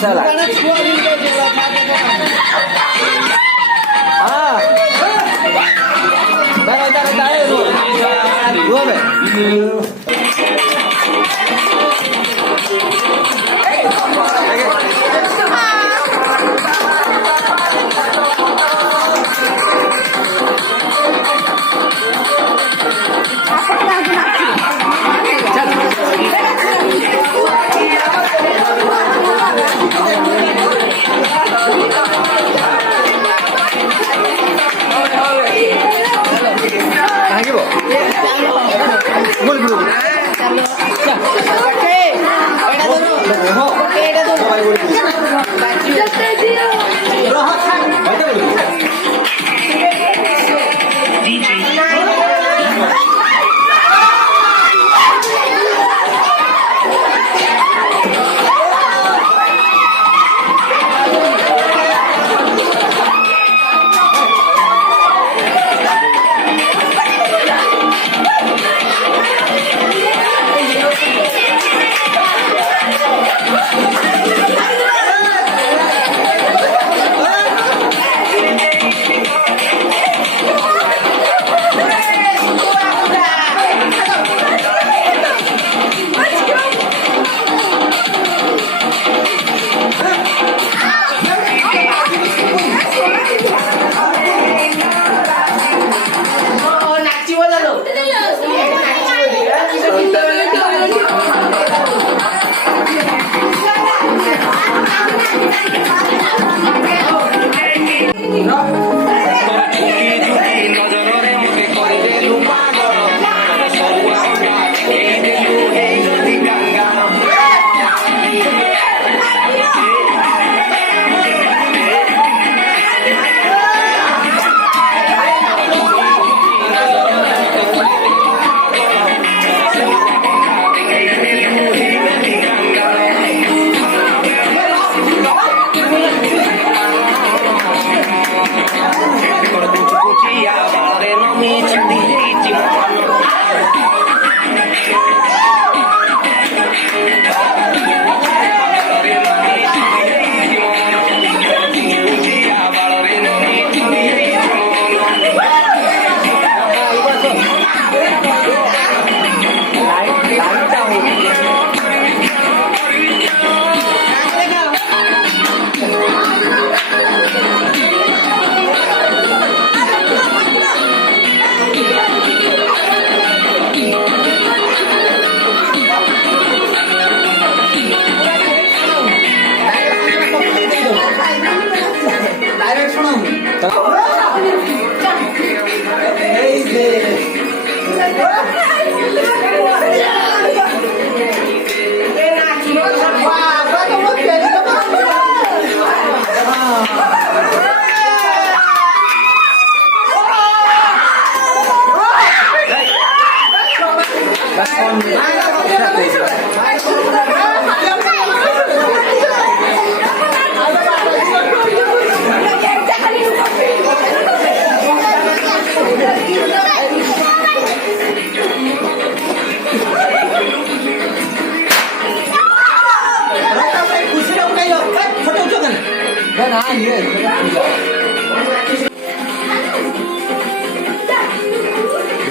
Salah. Ah. Tayo. Dua be.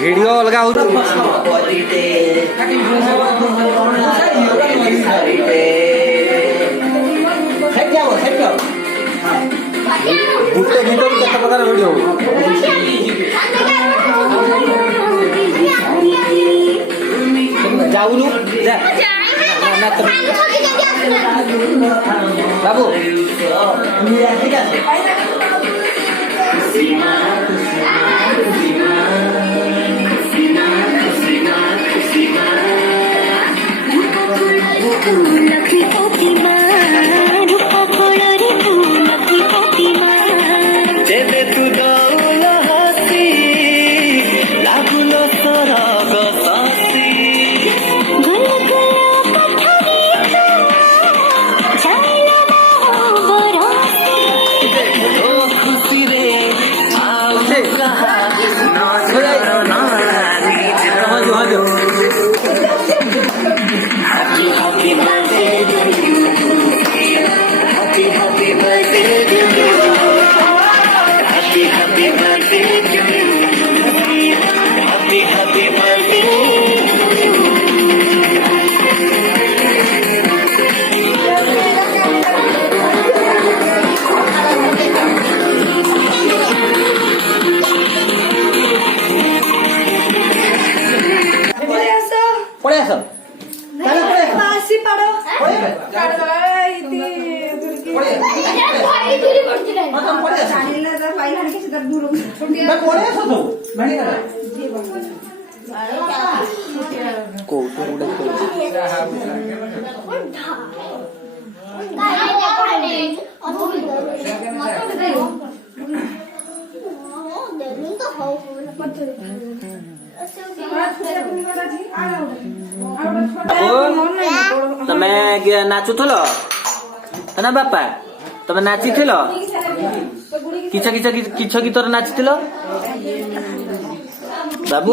Video लगा बुट्टे भीतर केते प्रकार वीडियो जाऊनु जा ना तो बाबू ठीक है पळय असं चालेल पळय मासी पाडो पळय पाणीला जर पाहिलं आणि कशी तर दूर पळय असं तो भाडी करा कोट उडत ତମେ ନାଚୁଥିଲ ନା ବାପା ତମେ ନାଚିଥିଲ କିଛ କିଛ କିଛ ଗୀତରେ ନାଚିଥିଲ ବାବୁ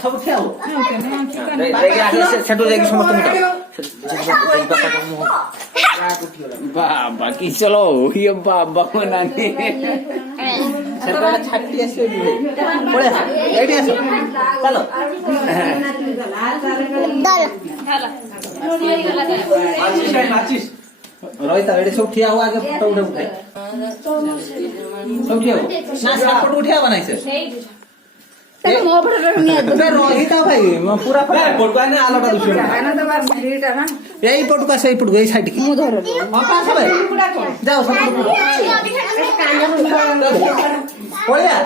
ସବୁ ଠିଆ ସେଠୁ ଯାଇକି ସମସ୍ତଙ୍କୁ बाबा की चलो ये बाबा को नानी ଛାଟି ଆସିବ ପଳେଇ ଆସ ଏଇଠି ଆସ ଚାଲ ରହିଥା ଏଠି ସବୁ ଠିଆ ହବ ଆଗେ ଫଟୋ ଉଠେ ଉଠାଏ ସବୁ ଠିଆ ହବ ନା ସେପଟ ଉଠିଆ ହବ ନାହିଁ ସେ ରହିଥା ଭାଇ ପୁରା ଆଲୋଟା ଏଇ ପଟକୁ ଆସ ଏଇ ପଟକୁ ଏଇ ସାଇଡ୍ କି ଆସ ଭାଇ ଯାଅ ପଳେଆ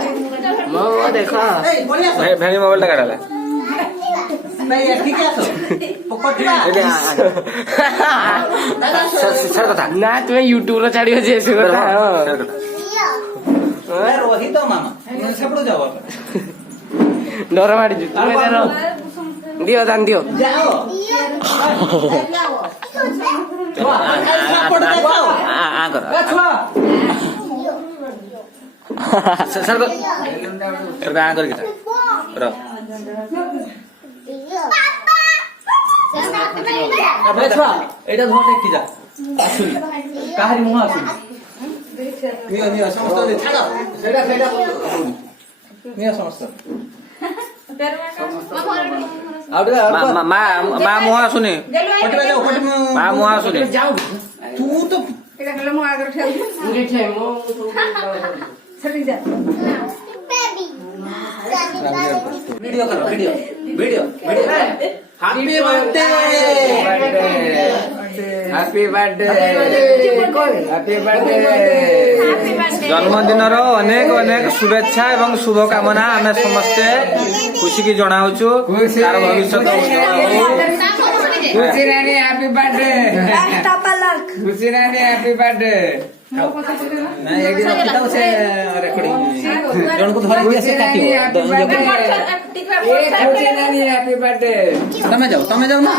देखो ଭେଣି ମୋବାଇଲ ଟା କାଢାଲା ଭାଇ ଏଠିକି ଆସ କଥା ना तुम्हें यूट्यूब रो छाड़ी जे से କଥା ରୋହିତ ମାମା ସେପଟକୁ ଯାଅ डर मारी जु तुम्हें जानो दियो दान दियो ଯାଅ ଏଇଟା ଧର ଦେଖି ଯା ଆସୁନି କାହାରି ମୁହଁ ଆସୁନି ନିଅ ନିଅ ସମସ୍ତ ଛାଡ ସେଇଟା ସେଇଟା ନିଅ ସମସ୍ତ ଆଉ ଟିକେ ମା ମୁହଁ ଆସୁନି ମା ମୁହଁ ଆସୁନି ତୁ ତ ଏଟା କଲେ ମୁଁ ଆଗରେ ଠେଉଚି ସେଠି ଯା ଭିଡିଓ କର video video video happy birthday happy birthday happy birthday जन्मदिन अनेक अनेक शुभेच्छा एवं शुभकामना आम समस्ते खुशी की जनाऊचु तार भविष्य खुशी रानी हैप्पी बर्थडे खुशी रानी हैप्पी बर्थडे जन को धर दिया से हैप्पी बर्थडे तमे जाओ ना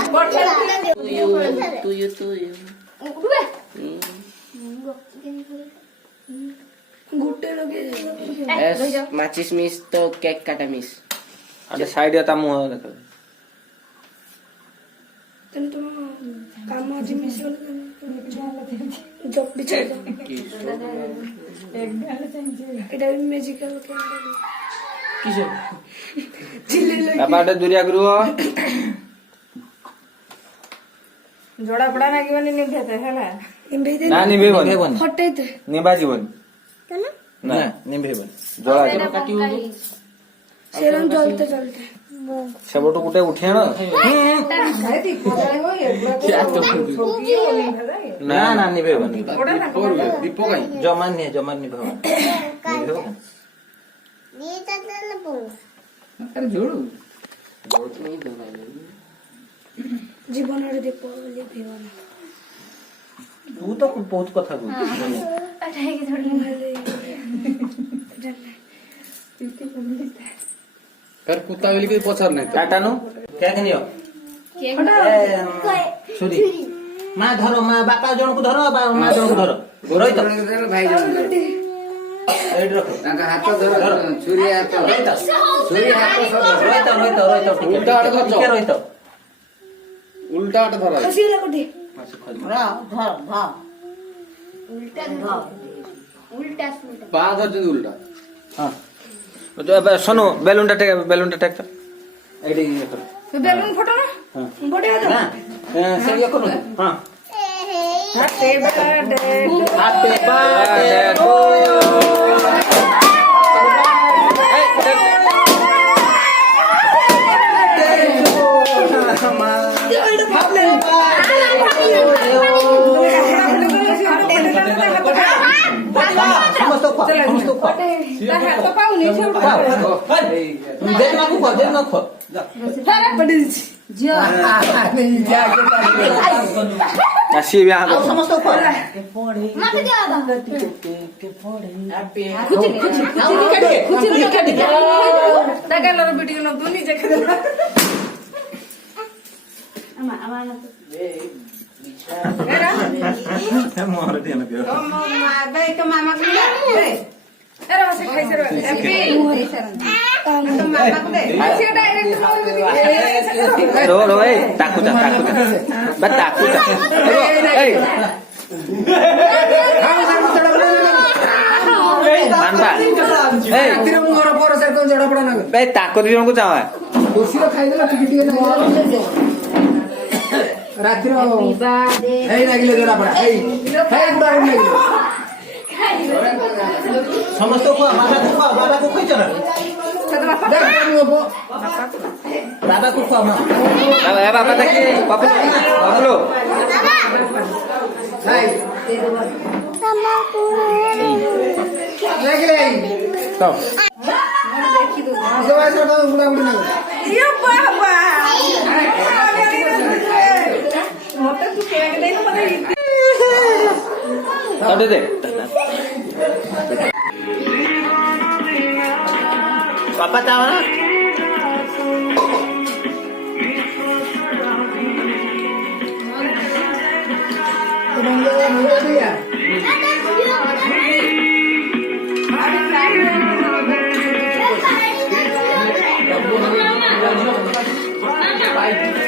माचिस मिस तो केक काटा मिस अरे साइड ता मुंह देख काम आज मिस जब बिचार এটা ম্যাজিক্যাল किसे बाबा दुरिया गुरु जोड़ा पड़ा ना कि बनी निभेते हैला निभेते ना निभेबन हटेते निभा जीवन ना निभेबन जोड़ा काटी हो सेरम जलते जलते सेबटो गुटे उठे ना ना ना निभेबन दीपो काई जमान निभेबन अरे जोड़ो जीवन रे दीप बोली भेवन तू तो बहुत कथा कहू अठाई के थोड़ी कर कुत्ता वाली के पछार नहीं टाटा नु क्या कनियो छुरी मां धरो मां बापा जण को धरो मां जण को धरो रोई तो भाई एड रखो ताका हाथ धरो छुरी हाथ छुरी हाथ सब रोई तो उल्टा आड़ धर रोई तो उल्टा आड़ धर हसी ला कोठी रा धर পা ধরছে উল্টা হ্যাঁ শোনো বেলুনটা টেক এইটা ইয়ে করো বেলুন ফটো না হ্যাঁ বডি দাও না সেই ইয়ে করো হ্যাঁ happy birthday happy birthday to সমস্ত তো পাউনি দেন না খো আসি বিয়া সমস্ত খো रो ए takut eh Manpa. Eh, takut di rumahku cawa. সমস্ত খো বাবা কো কইছ না বাবা কো খো মা Bapak tadi, Bapak lu. Tuh. Iya baba. Mata tu kayak gede pada itu. Ada deh. Papa tahu lah. Bye.